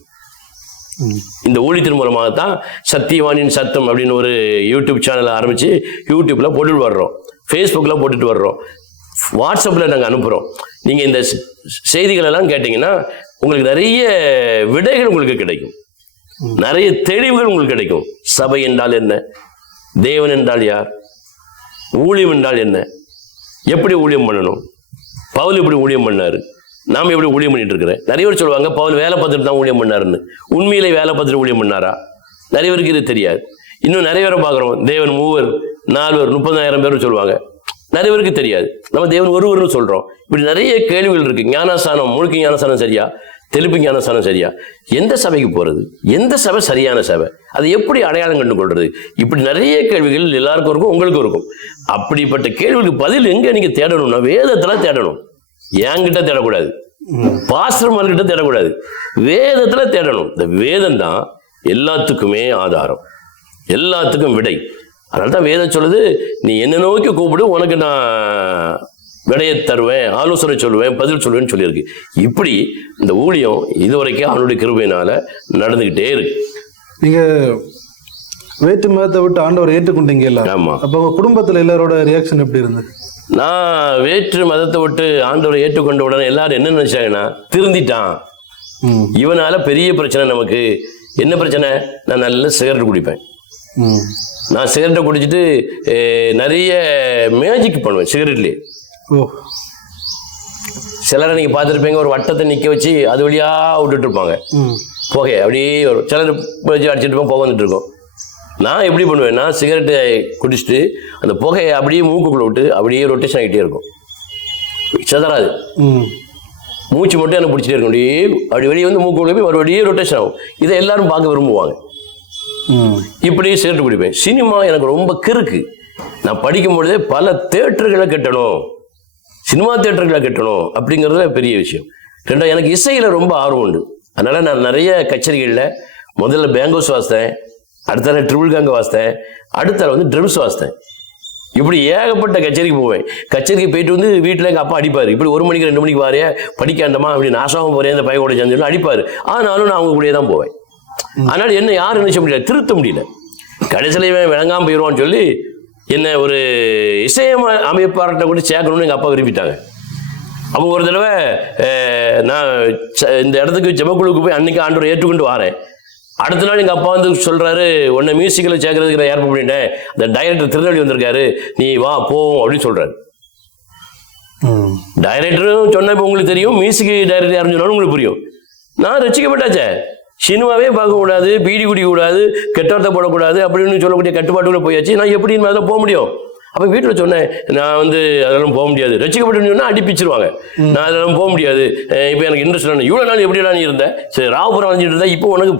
இந்த ஊழியத்தின் மூலமாக தான் சத்தியவாணியின் சத்தம் அப்படின்னு ஒரு யூடியூப் சேனலை ஆரம்பித்து யூடியூப்பில் போட்டுட்டு வர்றோம், ஃபேஸ்புக்கில் போட்டுட்டு வர்றோம், வாட்ஸ்அப்பில் நாங்கள் அனுப்புகிறோம். நீங்கள் இந்த செய்திகளெல்லாம் கேட்டிங்கன்னா உங்களுக்கு நிறைய விடைகள் உங்களுக்கு கிடைக்கும், நிறைய தெளிவுகள் உங்களுக்கு கிடைக்கும். சபை என்றால் என்ன, தேவன் என்றால் யார், ஊழியம் என்றால் என்ன, எப்படி ஊழியம் பண்ணணும், பவுல் எப்படி ஊழியம் பண்ணார், நாம் எப்படி ஊழியம் பண்ணிட்டு இருக்கிறேன். நிறைய பேர் சொல்லுவாங்க பவுல் வேலை பார்த்துட்டு தான் ஊழியம் பண்ணாருன்னு. உண்மையிலே வேலை பார்த்துட்டு ஊழியம் பண்ணாரா? நிறைய பேருக்கு இது தெரியாது. இன்னும் நிறைய பேரை பார்க்குறோம், தேவன் 3 4 30,000 பேர் சொல்லுவாங்க, நிறைய பேருக்கு தெரியாது. நம்ம தேவன் ஒருவர்னு சொல்கிறோம். இப்படி நிறைய கேள்விகள் இருக்குது. ஞானஸ்தானம், முழுக்க ஞானஸ்தானம் சரியா, தெளிப்பு ஞானஸ்தானம் சரியா, எந்த சபைக்கு போகிறது, எந்த சபை சரியான சபை, அதை எப்படி அடையாளம் கண்டு கொள்வது, இப்படி நிறைய கேள்விகள் எல்லாருக்கும் இருக்கும், உங்களுக்கும் இருக்கும். அப்படிப்பட்ட கேள்விகளுக்கு பதில் எங்கே நீங்கள் தேடணும்னா வேதத்தில் தேடணும். என்கிட்ட தேடக்கூடாது, பாஸ்டர்மார்கிட்ட தேடக்கூடாது, வேதத்துல தேடணும். இந்த வேதம் தான் எல்லாத்துக்குமே ஆதாரம், எல்லாத்துக்கும் விடை. அதனால தான் வேதம் சொல்லுது, நீ என்ன நோக்கி கூப்பிடு, உனக்கு நான் விடையை தருவேன், ஆலோசனை சொல்லுவேன், பதில் சொல்லுவேன்னு சொல்லியிருக்கு. இப்படி இந்த ஊழியம் இதுவரைக்கும் அவனுடைய கிருபையினால நடந்துகிட்டே இருக்கு. நீங்க வேற்று மதத்தை விட்டு ஆண்டவரை ஏற்றுக்கொண்டீங்கல்ல? ஆமா. அப்போ உங்க குடும்பத்துல எல்லாரோட ரியாக்ஷன் எப்படி இருந்தது? நான் வேற்று மதத்தை விட்டு ஆண்டவரை ஏற்றுக்கொண்ட உடனே எல்லாரும் என்ன நினைச்சாங்கன்னா, திருந்திட்டான், இவனால பெரிய பிரச்சனை. நமக்கு என்ன பிரச்சனை? நான் நல்ல சிகரெட் குடிப்பேன். நான் சிகரெட்டை குடிச்சிட்டு நிறைய மேஜிக் பண்ணுவேன் சிகரெட்லேயே. சிலரை நீங்கள் பார்த்துருப்பீங்க, ஒரு வட்டத்தை நிற்க வச்சு அது வழியாக விட்டுட்டு இருப்பாங்க புகை, அப்படியே வரும். சிலர் வச்சு அடிச்சுட்டு இருப்போம், புகை வந்துட்டு இருக்கோம். நான் எப்படி பண்ணுவேன்னா, சிகரெட்டை குடிச்சிட்டு அந்த புகையை அப்படியே மூக்குக்குள்ள விட்டு அப்படியே ரொட்டேஷன் ஆகிட்டே இருக்கும், சிதறாது. மூச்சு மட்டும் எனக்கு பிடிச்சிட்டே இருக்கும், அப்படியே அப்படி வெளியே வந்து மூக்குக்குள்ள போய் மறுபடியே ரொட்டேஷன் ஆகும். இதை எல்லாரும் பார்க்க விரும்புவாங்க. இப்படியே சிகரெட் குடிப்பேன். சினிமா எனக்கு ரொம்ப கிறுக்கு. நான் படிக்கும் பொழுதே பல தேட்டர்களை கட்டணும், சினிமா தேட்டர்களை கட்டணும் அப்படிங்கிறதுல பெரிய விஷயம். ரெண்டாவது, எனக்கு இசையில் ரொம்ப ஆர்வம் உண்டு. அதனால் நான் நிறைய கச்சேரிகளில் முதல்ல பேங்கோஸ் வாசித்தேன், அடுத்த ட்ரிபிள் காங்க வாசித்தேன், அடுத்த வந்து ட்ரம்ஸ் வாசித்தேன். இப்படி ஏகப்பட்ட கச்சேரிக்கு போவேன். கச்சேரிக்கு போயிட்டு வந்து வீட்டில் எங்கள் அப்பா அடிப்பார். இப்படி 1 மணிக்கு 2 மணிக்கு வாரியா படிக்காண்டமா, அப்படி நாசமாக போகிறேன், அந்த பையனோட சேர்ந்து அடிப்பார். ஆனாலும் நான் அவங்க கூடயே தான் போவேன். அதனால் என்ன யாரும் நினைச்ச முடியல, திருத்த முடியல. கடைசியில் இவன் விளங்காமல் போயிடுவான்னு சொல்லி என்ன ஒரு இசையமைப்பார்கிட்ட கூட சேர்க்கணும்னு எங்கள் அப்பா விரும்பிட்டாங்க. அவங்க ஒரு தடவை நான் இந்த இடத்துக்கு ஜெபக்குழுவுக்கு போய் அன்னைக்கு ஆண்டவரை ஏற்றுக்கொண்டு வரேன். அடுத்த நாள் எங்கள் அப்பா வந்து சொல்கிறாரு, உன்னை மியூசிக்கில் சேர்க்கறதுக்கு நான் ஏற்பாடு பண்ணிட்டேன், அந்த டைரக்டர் திருநெல்வேலி வந்திருக்காரு, நீ வா போவோம் அப்படின்னு சொல்கிறாரு. டைரக்டரும் சொன்ன இப்போ உங்களுக்கு தெரியும், மியூசிக் டைரக்டர் யாருன்னு சொன்னாலும் உங்களுக்கு புரியும். நான் ரசிக்கப்பட்டாச்சே, சினிமாவே பார்க்கக்கூடாது, பீடி குடிக்கக்கூடாது, கெட்டவார்த்தை போடக்கூடாது அப்படின்னு சொல்லக்கூடிய கட்டுப்பாட்டுக்குள்ளே போயாச்சு. நான் எப்படி அதில் போக முடியும்? அப்போ வீட்டில் சொன்னேன், நான் வந்து அதெல்லாம் போக முடியாது, ரசிக்கப்பட்டு சொன்னால் அடிப்பிச்சிருவாங்க, நான் அதெல்லாம் போக முடியாது, இப்போ எனக்கு இன்ட்ரெஸ்ட் இல்லை. இவ்வளோ நாள் எப்படிலாம் நீ இருந்தேன், சரி ராவுபுரம் வளைஞ்சிட்டு இருந்தா, இப்போ உனக்கு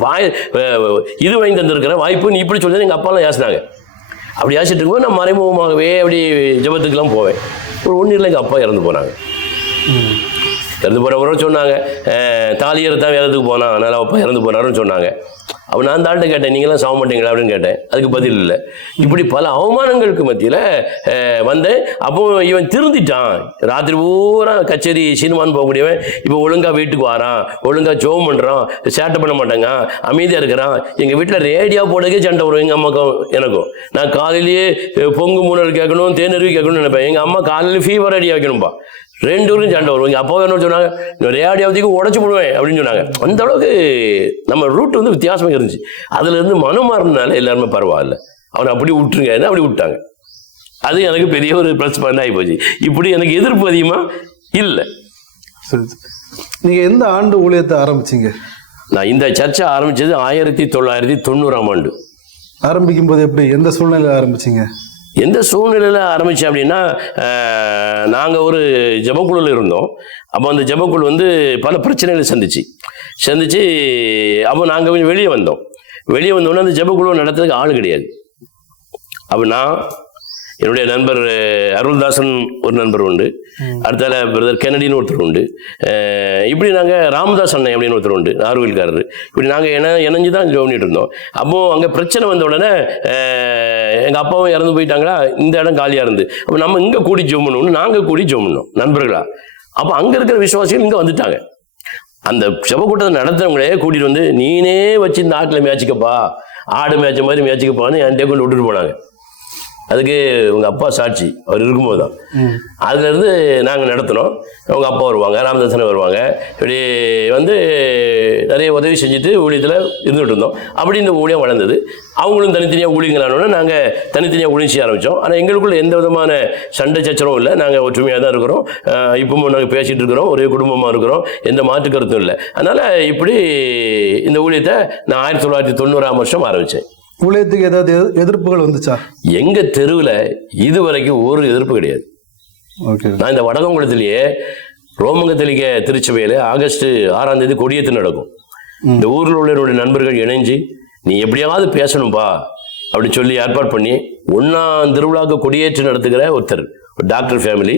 இது வாங்கி தந்திருக்கிற வாய்ப்பு நீ இப்படி சொல்லி எங்கள் அப்பாலாம் யாசினாங்க. அப்படி யாசிட்டு இருக்கும்போது நான் மறைமுகமாகவே அப்படி ஜபத்துக்கெல்லாம் போவேன். ஒரு 1 இயரில் எங்கள் அப்பா இறந்து போனாங்க. இறந்து போகிறவரும் சொன்னாங்க, தாலியரை தான் வேறதுக்கு போனான், அதனால் அப்பா இறந்து போனாருன்னு சொன்னாங்க. அப்போ நான் தாள்கிட்ட கேட்டேன், நீங்களாம் சாக மாட்டீங்களா அப்படின்னு கேட்டேன். அதுக்கு பதில் இல்லை. இப்படி பல அவமானங்களுக்கு மத்தியில் வந்தேன். அப்போ இவன் திருந்திட்டான். ராத்திரி பூரா கச்சேரி சினிமான்னு போகக்கூடியவன் இப்போ ஒழுங்காக வீட்டுக்கு வரான், ஒழுங்காக ஜோம் பண்ணுறான், சேட்டை பண்ண மாட்டாங்க, அமைதியாக இருக்கிறான். எங்கள் வீட்டில் ரேடியோ போடவே சண்டை வரும் எங்கள் அம்மாக்கும் எனக்கும். நான் காலையிலேயே பொங்கு மூணல் கேட்கணும், தேனருவி கேட்கணும்னு நினைப்பேன். எங்கள் அம்மா காலையில் ஃபீவர் ரெடி வைக்கணும்பா, 2 ஊரும் சண்டை வரும். எங்கள் அப்பா என்ன சொன்னாங்க, ரேடியோவுக்கு உடச்சி போடுவேன் அப்படின்னு சொன்னாங்க. அந்த அளவுக்கு நம்ம ரூட் வந்து வித்தியாசமாக இருந்துச்சு. அதுலேருந்து மனம் மாறினால எல்லாருமே பரவாயில்ல, அவனை அப்படி விட்டுருங்க, என்ன அப்படி விட்டாங்க. அது எனக்கு பெரிய ஒரு ப்ளஸ் பாயிண்ட் ஆகி போச்சு. இப்படி எனக்கு எதிர்ப்பு அதிகமாக இல்லை. நீங்கள் எந்த ஆண்டு ஊழியத்தை ஆரம்பிச்சிங்க? நான் இந்த சர்ச்சை ஆரம்பித்தது 1990ஆம் ஆண்டு. ஆரம்பிக்கும் போது எப்படி, எந்த சூழ்நிலையில் ஆரம்பிச்சிங்க? எந்த சூழ்நிலையில் ஆரம்பித்தேன் அப்படின்னா, நாங்கள் ஒரு ஜெபக்குழுவில் இருந்தோம். அப்போ அந்த ஜெபக்குழு வந்து பல பிரச்சனைகளை சந்திச்சு அப்போ நாங்கள் கொஞ்சம் வெளியே வந்தோம். வெளியே வந்தோடனே அந்த ஜெபக்குழு நடத்துறதுக்கு ஆள் கிடையாது. அப்போ நான், என்னுடைய நண்பர் அருள்தாசன் ஒரு நண்பர் உண்டு, அடுத்தால பிரதர் கென்னடின்னு ஒருத்தர் உண்டு, இப்படி நாங்கள் ராமதாஸ் அண்ணன் அப்படின்னு ஒருத்தர் உண்டு, நார்வேல்காரர். இப்படி நாங்கள் இணைஞ்சு தான் ஜெபம் பண்ணிட்டு இருந்தோம். அப்போது அங்கே பிரச்சனை வந்த உடனே எங்கள் அப்பாவும் இறந்து போயிட்டாங்களா, இந்த இடம் காலியாக இருந்து, அப்போ நம்ம இங்கே கூடி ஜெபம் பண்ணுவோம்னு நாங்கள் கூடி ஜெபம் பண்ணோம் நண்பர்களா. அப்போ அங்கே இருக்கிற விசுவாசிகள் இங்கே வந்துட்டாங்க. அந்த ஜெபக்கூட்டத்தை நடத்துறவங்களே கூட்டிகிட்டு வந்து, நீனே வச்சு இந்த ஆட்டில் மேய்ச்சிக்கப்பா, ஆடு மேய்ச்ச மாதிரி மேய்ச்சிக்கப்பான்னு என்கிட்ட கொண்டு விட்டுட்டு போனாங்க. அதுக்கு உங்கள் அப்பா சாட்சி, அவர் இருக்கும்போது தான். அதுலேருந்து நாங்கள் நடத்தினோம். அவங்க அப்பா வருவாங்க, ராமதாசனை வருவாங்க, இப்படி வந்து நிறைய உதவி செஞ்சுட்டு ஊழியத்தில் இருந்துகிட்டு இருந்தோம். அப்படி இந்த ஊழியம் வளர்ந்தது. அவங்களும் தனித்தனியாக ஊழியங்களானோன்னா நாங்கள் தனித்தனியாக ஊழியம் செய்ய ஆரம்பித்தோம். ஆனால் எங்களுக்குள்ள எந்த விதமான சண்டை சச்சரவும் இல்லை, நாங்கள் ஒற்றுமையாக தான் இருக்கிறோம். இப்பவும் நாங்கள் பேசிகிட்டு இருக்கிறோம், ஒரே குடும்பமாக இருக்கிறோம், எந்த மாற்று கருத்தும் இல்லை. அதனால் இப்படி இந்த ஊழியத்தை நான் 1990ஆம் வருஷம் ஆரம்பித்தேன். ஊழியத்துக்கு ஏதாவது எதிர்ப்புகள் வந்துச்சா? எங்க தெருவில் இது வரைக்கும் ஒரு எதிர்ப்பு கிடையாது. ஓகே. நான் இந்த வடகங்குளத்திலேயே ரோமன் கத்தோலிக்க திருச்சபையில் ஆகஸ்ட் 6ஆம் தேதி கொடியேற்று நடக்கும். இந்த ஊரில் உள்ள என்னுடைய நண்பர்கள் இணைஞ்சு, நீ எப்படியாவது பேசணும்பா அப்படின்னு சொல்லி ஏற்பாடு பண்ணி 1ஆம் திருவிழாவுக்கு கொடியேற்று நடத்துகிற ஒருத்தர், ஒரு டாக்டர் ஃபேமிலி.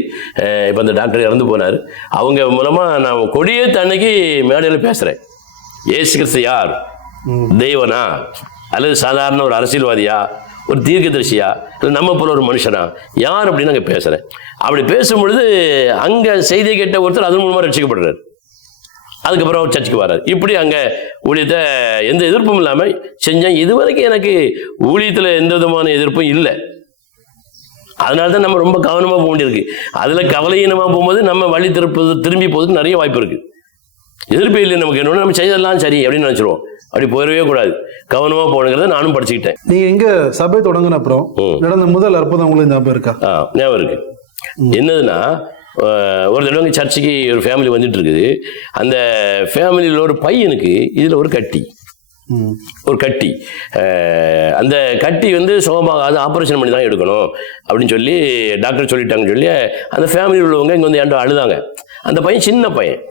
இப்போ அந்த டாக்டர் இறந்து போனார். அவங்க மூலமாக நான் கொடியேற்று அன்னைக்கு மேடையில் பேசுகிறேன். இயேசு கிறிஸ்து யார்? தெய்வனா அல்லது சாதாரண ஒரு அரசியல்வாதியா, ஒரு தீர்க்கதரிசியா, இல்லை நம்ம போல ஒரு மனுஷனா, யார் அப்படின்னு நாங்கள் பேசுகிறேன். அப்படி பேசும்பொழுது அங்கே செய்தியை கேட்ட ஒருத்தர் அதன் மூலமாக ரட்சிக்கப்படுறார். அதுக்கப்புறம் அவர் சர்ச்சுக்கு வர்றார். இப்படி அங்கே ஊழியத்தை எந்த எதிர்ப்பும் இல்லாமல் செஞ்சேன். இதுவரைக்கும் எனக்கு ஊழியத்தில் எந்த விதமான எதிர்ப்பும் இல்லை. அதனால தான் நம்ம ரொம்ப கவனமாக போக வேண்டியிருக்கு. அதில் கவலையீனமாக போகும்போது நம்ம வழி திரும்பி போகிறதுக்கு நிறைய வாய்ப்பு இருக்குது. எதிர்ப்பே இல்லை நமக்கு, என்னொன்று நம்ம செய்தெல்லாம் சரி அப்படின்னு நினச்சிருவோம். அப்படி போயிடவே கூடாது, கவனமாக போகணுங்கிறத நானும் படிச்சுக்கிட்டேன். நீங்கள் எங்கே சபை தொடங்கின அப்புறம் நடந்த முதல் அற்புதம் உங்களுக்கு ஞாபகம் இருக்கா? ஞாபகம் இருக்கு. என்னதுன்னா, ஒரு தடவை சர்ச்சுக்கு ஒரு ஃபேமிலி வந்துட்டு இருக்குது. அந்த ஃபேமிலியில் ஒரு பையனுக்கு இதில் ஒரு கட்டி, அந்த கட்டி வந்து சுகமாகாது, ஆப்ரேஷன் பண்ணி தான் எடுக்கணும் அப்படின்னு சொல்லி டாக்டர் சொல்லிட்டாங்கன்னு சொல்லி அந்த ஃபேமிலியில் உள்ளவங்க இங்கே வந்து என்கிட்ட அழுதாங்க. அந்த பையன் சின்ன பையன்.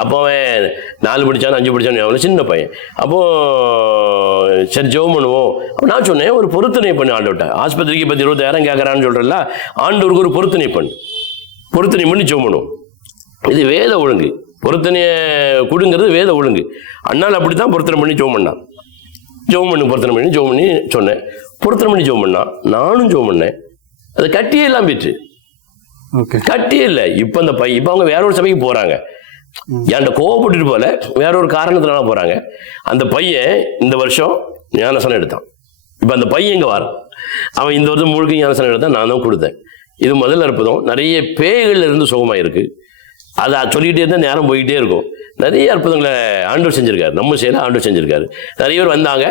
அப்போ அவன் 4 படித்தான் 5 படித்தான், அவன் சின்ன பையன். அப்போது சரி ஜெபம் பண்ணுவோம். அப்போ நான் சொன்னேன், ஒரு பொருத்தனை பண்ணு ஆண்டவர்கிட்ட. ஆஸ்பத்திரிக்கு 10-20,000 கேட்குறான்னு சொல்கிறல்ல, ஆண்டவருக்கு ஒரு பொருத்தனை பண்ணி ஜெபம் பண்ணுவோம். இது வேத ஒழுங்கு. பொருத்தனையை கொடுங்கிறது வேத ஒழுங்கு. அண்ணால் அப்படி தான் பொருத்தனை பண்ணி ஜெபம் பண்ணான். பொருத்தனை பண்ணி சொன்னேன். பொருத்தனை பண்ணி ஜெபம் பண்ணான். நானும் ஜெபம் பண்ணேன். அது கட்டியே எல்லாம் போயிட்டு. கட்டியே இல்லை. இப்போ அந்த பையன் இப்போ அவங்க வேற ஒரு சபைக்கு போகிறாங்க. என்கிட்ட கோவப்பட்டுட்டு போல, வேற ஒரு காரணத்தினால போறாங்க. அந்த பையன் இந்த வருஷம் ஞானசனம் எடுத்தான். இப்போ அந்த பையன் இங்கே வரான். அவன் இந்த வருஷம் முழுக்க ஞானசனம் எடுத்தான், நான் தான் கொடுத்தேன். இது முதல்ல அற்புதம். நிறைய பேய்கள்ல இருந்து சுகமாயிருக்கு. அதை சொல்லிக்கிட்டே இருந்தால் நேரம் போய்கிட்டே இருக்கும். நிறைய அற்புதங்களை ஆண்டவர் செஞ்சிருக்காரு, நம்ம செய்யல ஆண்டவர் செஞ்சிருக்காரு. நிறைய பேர் வந்தாங்க.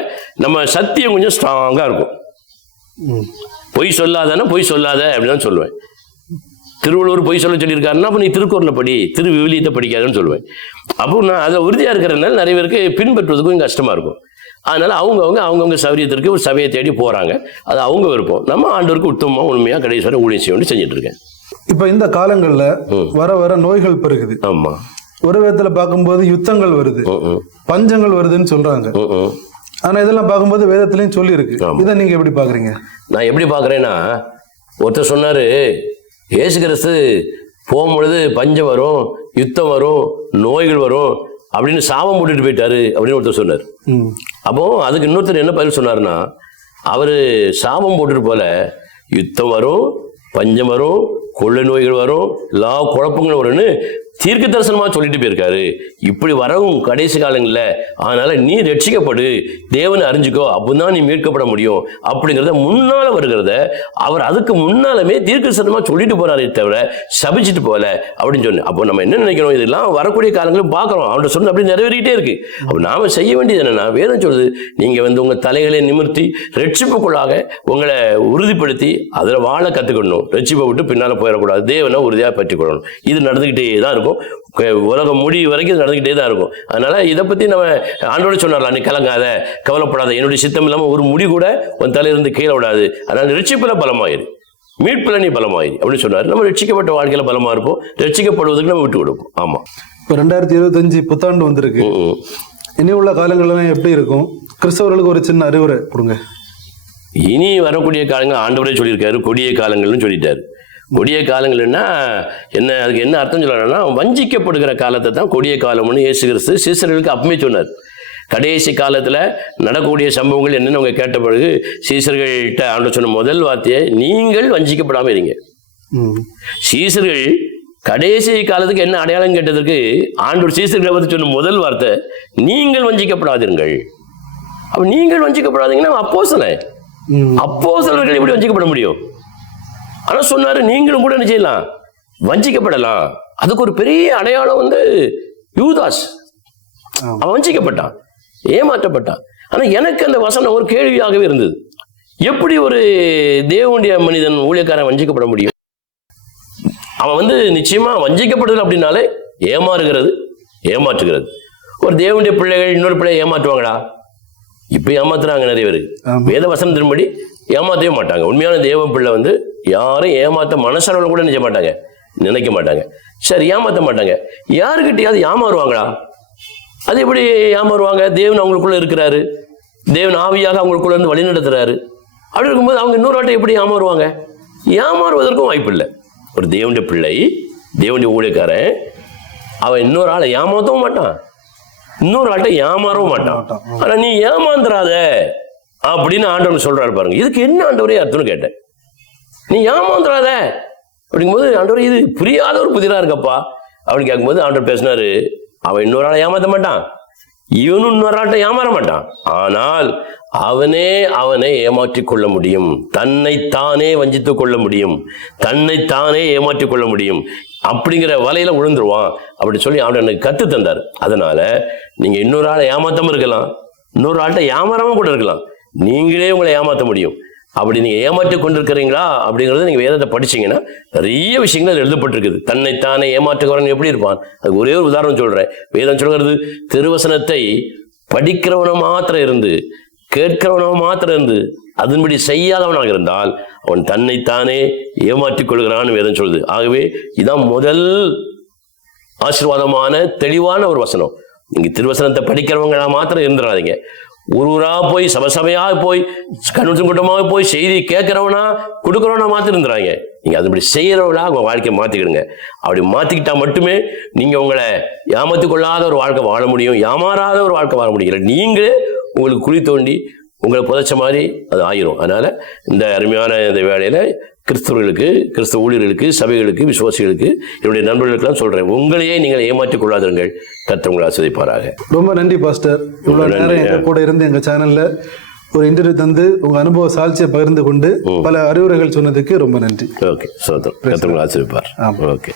நம்ம சத்தியம் கொஞ்சம் ஸ்ட்ராங்காக இருக்கும். பொய் சொல்லாதானே, பொய் சொல்லாத அப்படின்னு தான் சொல்லுவேன். திருவள்ளுவர் பொய் சொல்ல சொல்லியிருக்காருன்னா, அப்போ நீ திருக்குறளை படி, விவிலியத்தை படிக்காதுன்னு சொல்லுவேன். அப்போ நான் அதை உறுதியாக இருக்கிறதுனால நிறைய பேருக்கு பின்பற்றுவதுக்கும் கொஞ்சம் கஷ்டமாக இருக்கும். அதனால் அவங்கவுங்க சௌரியத்திற்கு ஒரு சபையை தேடி போகிறாங்க. அது அவங்க விருப்பம். நம்ம ஆண்டவருக்கு உத்தமமாக உண்மையாக கடைசி வரை ஊழியம் செய்ய செஞ்சுட்டு இருக்கேன். இப்போ இந்த காலங்களில் வர நோய்கள் பெருகுது. ஆமாம். ஒரு விதத்தில் பார்க்கும்போது யுத்தங்கள் வருது, பஞ்சங்கள் வருதுன்னு சொல்கிறாங்க. ஆனால் இதெல்லாம் பார்க்கும்போது வேதத்துலேயும் சொல்லியிருக்கு. இதை நீங்கள் எப்படி பார்க்குறீங்க? நான் எப்படி பார்க்குறேன்னா, ஒருத்தர் சொன்னார், இயேசு கிறிஸ்து போகும்பொழுது பஞ்சம் வரும், யுத்தம் வரும், நோய்கள் வரும் அப்படின்னு சாபம் போட்டுட்டு போயிட்டாரு அப்படின்னு ஒருத்தர் சொன்னார். அப்போ அதுக்கு இன்னொருத்தர் என்ன பதில் சொன்னார்னா, அவர் சாபம் போட்டுட்டு போல யுத்தம் வரும், பஞ்சம் வரும், கொள்ளை நோய்கள் வரும், எல்லா குழப்பங்களும் வரும்னு தீர்க்க தரிசனமாக சொல்லிட்டு போயிருக்காரு. இப்படி வரவும் கடைசி காலங்களில், அதனால நீ ரட்சிக்கப்படு, தேவனை அறிஞ்சிக்கோ, அப்போதான் நீ மீட்கப்பட முடியும் அப்படிங்கிறத முன்னால் வருகிறத அவர் அதுக்கு முன்னாலுமே தீர்க்க தரிசனமாக சொல்லிட்டு போறாரே தவிர சபிச்சுட்டு போல அப்படின்னு சொன்னேன். அப்போ நம்ம என்ன நினைக்கிறோம், இதெல்லாம் வரக்கூடிய காலங்களும் பார்க்குறோம், அவன்கிட்ட சொன்ன அப்படி நிறைவேறிட்டே இருக்கு. அப்போ நாம செய்ய வேண்டியது என்னன்னா, வேதம் சொல்லுது, நீங்கள் வந்து உங்கள் தலைகளை நிமிர்த்தி ரட்சிப்புக்குள்ளாக உங்களை உறுதிப்படுத்தி அதில் வாழ கற்றுக்கணும். ரட்சிப்பை விட்டு பின்னால் போயிடக்கூடாது, தேவனை உறுதியாக பற்றிக்கொள்ளணும். இது நடந்துக்கிட்டே தான் இருக்கும். உலகம் முடிவு வரைக்கும் நடந்துக்கிட்டே தான் இருக்கும். அதனால இதை பற்றி நம்ம ஆண்டோட சொன்னார்ல, நீ கலங்காத, கவலைப்படாத, என்னுடைய சித்தம் இல்லாமல் ஒரு முடி கூட உன் தலையிலிருந்து கீழே விடாது. அதனால ரட்சிப்பில் பலமாயிரு, மீட்பில் நீ பலமாயிரு அப்படின்னு சொன்னார். நம்ம ரட்சிக்கப்பட்ட வாழ்க்கையில் பலமா இருப்போம், ரட்சிக்கப்படுவதற்கு நம்ம விட்டு கொடுப்போம். ஆமாம். இப்போ 2025 புத்தாண்டு வந்திருக்கு. இனி உள்ள காலங்கள்லாம் எப்படி இருக்கும்? கிறிஸ்தவர்களுக்கு ஒரு சின்ன அறிவுரை கொடுங்க. இனி வரக்கூடிய காலங்கள் ஆண்டவரே சொல்லியிருக்காரு, கொடிய காலங்கள்னு சொல்லிட்டாரு. கொடிய காலங்கள்னா என்ன, அதுக்கு என்ன அர்த்தம் சொல்லணும்னா வஞ்சிக்கப்படுகிற காலத்தை தான் கொடிய காலம்னு இயேசு கிறிஸ்து சீசர்களுக்கு அப்பவே சொன்னார். கடைசி காலத்தில் நடக்கக்கூடிய சம்பவங்கள் என்னென்னு அவங்க கேட்ட பிறகு சீசர்கள்ட்ட ஆண்டவர் சொன்ன முதல் வார்த்தையை, நீங்கள் வஞ்சிக்கப்படாமல் இருங்க. சீசர்கள் கடைசி காலத்துக்கு என்ன அடையாளம் கேட்டதற்கு ஆண்டவர் சீசர்களை பற்றி சொன்ன முதல் வார்த்தை, நீங்கள் வஞ்சிக்கப்படாதீர்கள். அப்ப நீங்கள் வஞ்சிக்கப்படாதீங்கன்னா அப்போஸ்தலர்கள் எப்படி வஞ்சிக்கப்பட முடியும்? ஆனா சொன்னாரு, நீங்களும் கூட என்ன செய்யலாம், வஞ்சிக்கப்படலாம். அதுக்கு ஒரு பெரிய அடையாளம் வந்து யூதாஸ். அவன் வஞ்சிக்கப்பட்டான், ஏமாற்றப்பட்டான். ஆனா எனக்கு அந்த வசனம் ஒரு கேள்வியாகவே இருந்தது. எப்படி ஒரு தேவனுடைய மனிதன் ஊழியக்காரன் வஞ்சிக்கப்பட முடியும்? அவன் வந்து நிச்சயமா வஞ்சிக்கப்படுதல் அப்படின்னாலே ஏமாறுகிறது, ஏமாற்றுகிறது. ஒரு தேவனுடைய பிள்ளைகள் இன்னொரு பிள்ளையை ஏமாற்றுவாங்களா? இப்ப ஏமாத்துறாங்க நிறைய பேர். வேத வசனத்தின்படி ஏமாத்தவே மாட்டாங்க. உண்மையான தேவ பிள்ளை வந்து யாரும் ஏமாத்த மனசளவில் கூட நினைக்க மாட்டாங்க. சரி, ஏமாத்த மாட்டாங்க. யாருக்கிட்டையாவது ஏமாறுவாங்களா? அது எப்படி ஏமாறுவாங்க? தேவன் அவங்களுக்குள்ள இருக்கிறாரு, தேவன் ஆவியாக அவங்களுக்குள்ள இருந்து வழி நடத்துறாரு. அப்படி இருக்கும்போது அவங்க இன்னொரு ஆட்டை எப்படி ஏமாறுவாங்க? ஏமாறுவதற்கும் வாய்ப்பு இல்லை. ஒரு தேவனுடைய பிள்ளை, தேவனுடைய ஊழியக்காரன், அவன் இன்னொரு ஆளை ஏமாத்தவும் மாட்டான், இன்னொரு ஆட்டை ஏமாறவும் மாட்டான். ஆனா நீ ஏமாந்துராத அப்படின்னு ஆண்டவர் சொல்றாரு பாருங்க. இதுக்கு என்ன ஆண்டவரே அர்த்தம்னு கேட்டேன். நீ ஏமாந்துராத அப்படிங்கும்போது, ஆண்டவர் இது புரியாத ஒரு புதிரா இருக்கப்பா அப்படின்னு கேட்கும்போது ஆண்டவர் பேசினாரு, அவன் இன்னொரு ஆளை ஏமாத்த மாட்டான், இவனும் இன்னொரு ஆட்டை ஏமாற மாட்டான். ஆனால் அவனை ஏமாற்றிக் கொள்ள முடியும், தன்னைத்தானே வஞ்சித்துக் கொள்ள முடியும், தன்னைத்தானே ஏமாற்றிக் கொள்ள முடியும். அப்படிங்கிற வலையில விழுந்துருவான் அப்படின்னு சொல்லி அவன் எனக்கு கத்து தந்தார். அதனால நீங்க இன்னொரு ஆளை ஏமாத்தாம இருக்கலாம், இன்னொரு ஆள்கிட்ட ஏமாறாம கூட இருக்கலாம். நீங்களே உங்களை ஏமாற்ற முடியும். அப்படி நீங்க ஏமாற்றி கொண்டிருக்கிறீங்களா அப்படிங்கறது நீங்க வேதத்தை படிச்சீங்கன்னா நிறைய விஷயங்கள் எழுதப்பட்டிருக்குது. தன்னைத்தானே ஏமாற்றுகிறவன் எப்படி இருப்பான்? அதுக்கு ஒரே ஒரு உதாரணம் சொல்றேன். வேதம் சொல்கிறது, திருவசனத்தை படிக்கிறவன மாத்திரம் இருந்து, கேட்கிறவன மாத்திரம் இருந்து, அதன்படி செய்யாதவனாக இருந்தால் அவன் தன்னைத்தானே ஏமாற்றிக் கொள்கிறான்னு வேதம் சொல்லுது. ஆகவே இதான் முதல் ஆசீர்வாதமான தெளிவான ஒரு வசனம். நீங்க திருவசனத்தை படிக்கிறவங்களா மாத்திரம் இருந்துடாதீங்க. ஊரா போய் சபையா போய் கண்ணுட்டும் கூட்டமாக போய் செய்தி கேட்கிறவனா கொடுக்கிறவனா மாத்திரம் இருந்துறாங்க. நீங்க அதுபடி செய்யறவனா உங்க வாழ்க்கையை மாத்திக்கிடுங்க. அப்படி மாத்திக்கிட்டா மட்டுமே நீங்க உங்களை ஏமாத்திக் கொள்ளாத ஒரு வாழ்க்கை வாழ முடியும், ஏமாறாத ஒரு வாழ்க்கை வாழ முடியும். நீங்களே உங்களுக்கு குழி தோண்டி உங்களை புதைச்ச மாதிரி அது ஆயிரும். அதனால இந்த அருமையான இந்த வேலையில கிறிஸ்தவர்களுக்கு, கிறிஸ்தவ ஊழியர்களுக்கு, சபைகளுக்கு, விசுவாசிகளுக்கு, என்னுடைய நண்பர்களுக்கெல்லாம் சொல்றேன், உங்களையே நீங்கள் ஏமாற்றிக் கொள்ளாதீர்கள். கர்த்தர் உங்களை ஆசீர்வதிப்பாராக. ரொம்ப நன்றி பாஸ்டர். இவ்வளவு நேரம் எங்க கூட இருந்து எங்க சேனல்ல ஒரு இன்டர்வியூ தந்து உங்க அனுபவ சாட்சியை பகிர்ந்து கொண்டு பல அறிவுரைகள் சொன்னதுக்கு ரொம்ப நன்றி. ஓகே, சோதரம். கர்த்தர் உங்களை ஆசீர்வதிப்பார். ஓகே.